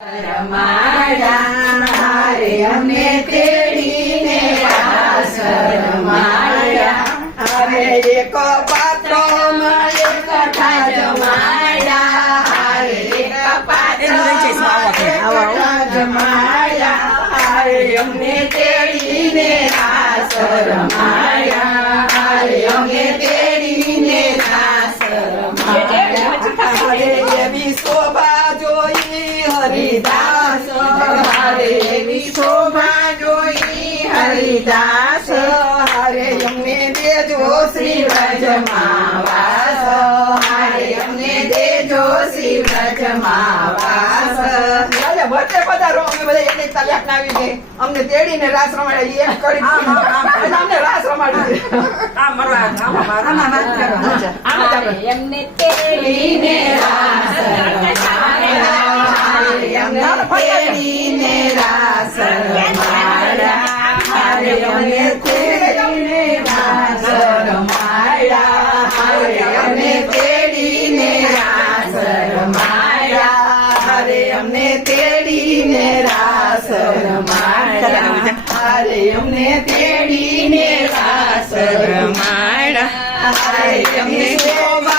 રમાડ્યા રે અમને તેડીને રાસ રમાડ્યા અરે એક પાત્રમાં એક કથા જમાડ્યા રે એક પાત્રમાં એક કથા જમાડ્યા રે અમને તેડીને રાસ રમાડ્યા રે અમને તેડીને રાસ રમાડ્યા એવી શોભા જોઈ હરિદાસ હરે એવી શોભા જોઈ હરિદાસ હરે અમને દેજો શ્રી વ્રજમાં વાસ હરે અમને દેજો શ્રી વ્રજમાં વાસ વચ્ચે પધારો અમે બધા એક એક તાલીમ આવી ગઈ અમને તેડીને રાસ રમાડે એક કરી અમને રાસ રમાડી એમને તેડીને રાસ રમાડ્યા અમને તેડીને રાસ રમાડ્યા હરે અમને તેડીને રાસ રમાડ્યા હરે અમને તેડીને રાસ રમાડ્યા હરે અમને તેડીને રાસ રમાડ્યા હરે અમને તેડીને રાસ રમાડ્યા હરે અમને શોભા